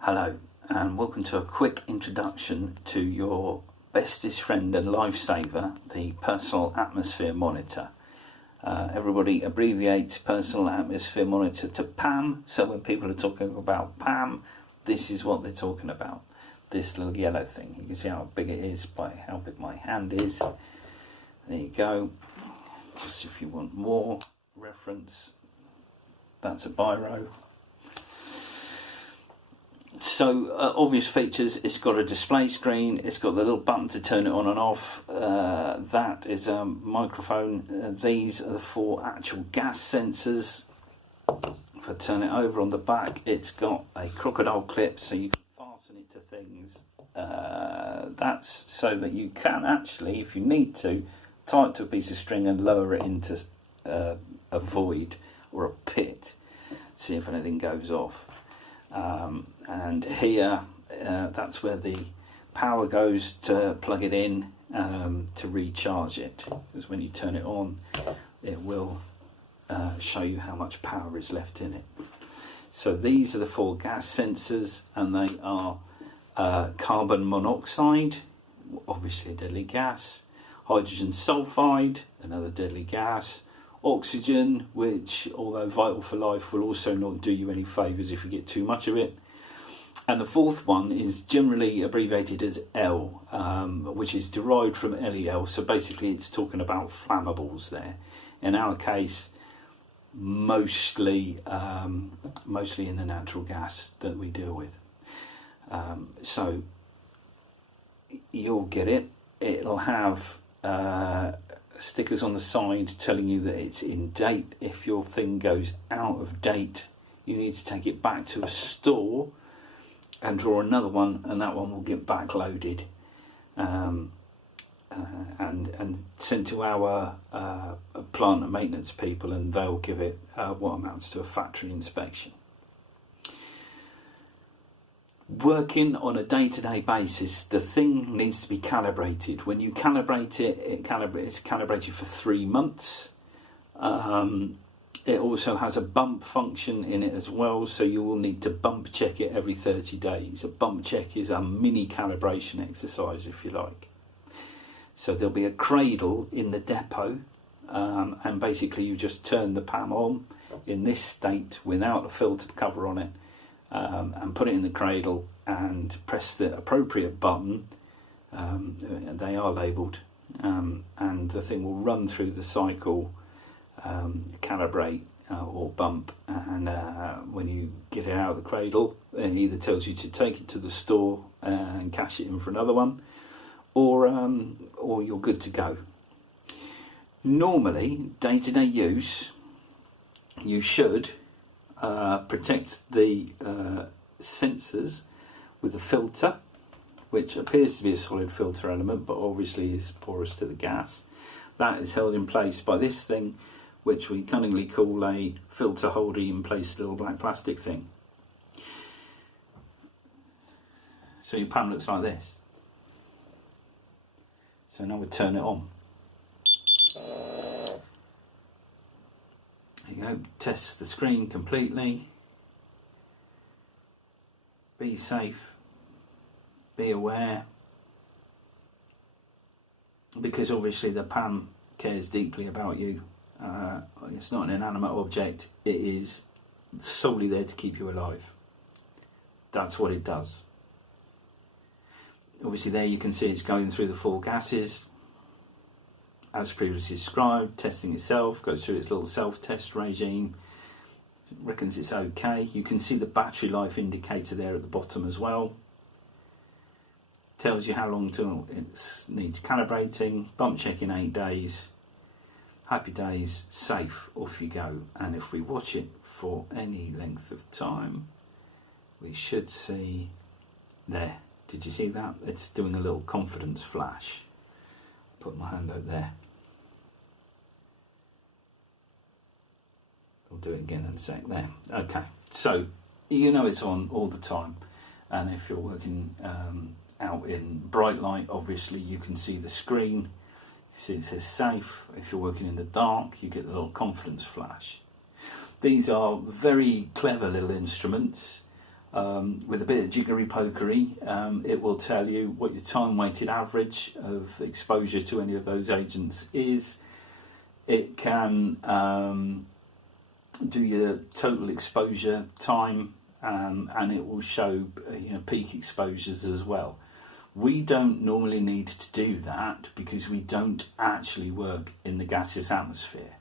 Hello and welcome to a quick introduction to your bestest friend and lifesaver, the Personal Atmosphere Monitor. Everybody abbreviates Personal Atmosphere Monitor to PAM, so when people are talking about PAM, this is what they're talking about. This little yellow thing. You can see how big it is by how big my hand is. There you go. Just if you want more reference, that's a biro. So obvious features, it's got a display screen, it's got the little button to turn it on and off, that is a microphone, these are the four actual gas sensors. If I turn it over on the back, it's got a crocodile clip so you can fasten it to things. That's so that you can actually, if you need to, tie it to a piece of string and lower it into a void or a pit, see if anything goes off. And here, that's where the power goes to plug it in to recharge it, because when you turn it on, it will show you how much power is left in it. So these are the four gas sensors, and they are carbon monoxide, obviously a deadly gas, hydrogen sulfide, another deadly gas, oxygen, which although vital for life will also not do you any favours if you get too much of it, and the fourth one is generally abbreviated as L, which is derived from LEL, so basically it's talking about flammables there. In our case, mostly in the natural gas that we deal with. So you'll get it. It'll have stickers on the side telling you that it's in date. If your thing goes out of date, you need to take it back to a store and draw another one, and that one will get backloaded and sent to our plant and maintenance people, and they'll give it what amounts to a factory inspection. Working on a day-to-day basis, the thing needs to be calibrated. When you calibrate it, it's calibrated for 3 months. It also has a bump function in it as well, so you will need to bump check it every 30 days. A bump check is a mini calibration exercise, if you like. So there'll be a cradle in the depot, and basically you just turn the PAM on in this state without a filter cover on it, and put it in the cradle and press the appropriate button. They are labelled, and the thing will run through the cycle, calibrate or bump, and when you get it out of the cradle, it either tells you to take it to the store and cash it in for another one, or you're good to go. Normally, day-to-day use, you should protect the sensors with a filter, which appears to be a solid filter element, but obviously is porous to the gas. That is held in place by this thing, which we cunningly call a filter holder in place little black plastic thing. So your PAM looks like this. So now we turn it on. There you go, test the screen completely. Be safe, be aware, because obviously the PAM cares deeply about you. It's not an inanimate object, it is solely there to keep you alive. That's what it does. Obviously there you can see it's going through the four gases as previously described, testing itself, goes through its little self-test regime, reckons it's okay. You can see the battery life indicator there at the bottom as well. Tells you how long till it needs calibrating, bump check in 8 days, happy days, safe, off you go. And if we watch it for any length of time, we should see there. Did you see that? It's doing a little confidence flash. Put my hand out there. I'll do it again in a sec there. Okay, so you know it's on all the time, and if you're working out in bright light, obviously you can see the screen. See it says safe. If you're working in the dark, you get the little confidence flash. These are very clever little instruments. With a bit of jiggery pokery, it will tell you what your time weighted average of exposure to any of those agents is. It can do your total exposure time, and it will show peak exposures as well. We don't normally need to do that because we don't actually work in the gaseous atmosphere.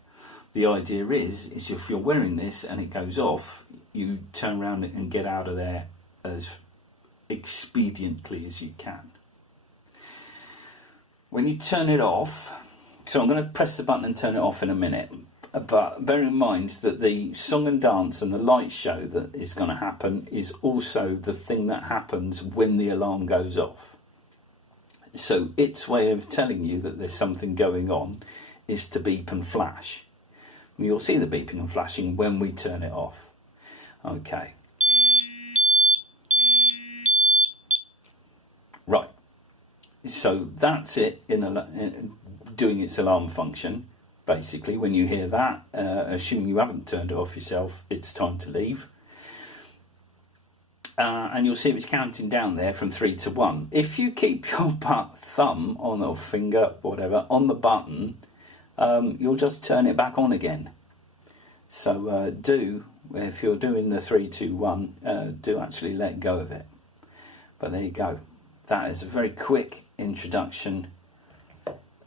The idea is if you're wearing this and it goes off, you turn around and get out of there as expediently as you can. When you turn it off, so I'm going to press the button and turn it off in a minute, but bear in mind that the song and dance and the light show that is going to happen is also the thing that happens when the alarm goes off. So its way of telling you that there's something going on is to beep and flash. You'll see the beeping and flashing when we turn it off. Okay. Right. So that's it in doing its alarm function. Basically, when you hear that, assuming you haven't turned it off yourself, it's time to leave. And you'll see it's counting down there from 3 to 1. If you keep your thumb on or finger, whatever, on the button, you'll just turn it back on again. So if you're doing the 3, 2, 1, do actually let go of it. But there you go. That is a very quick introduction.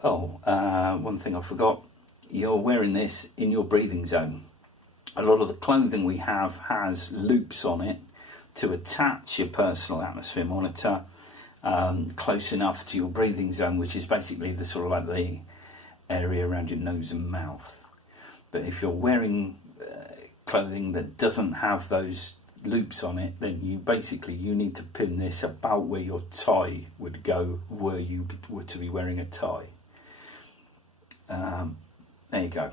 Oh, one thing I forgot. You're wearing this in your breathing zone. A lot of the clothing we have has loops on it to attach your personal atmosphere monitor close enough to your breathing zone, which is basically the sort of like the area around your nose and mouth. But if you're wearing clothing that doesn't have those loops on it, then you need to pin this about where your tie would go were you were to be wearing a tie. There you go.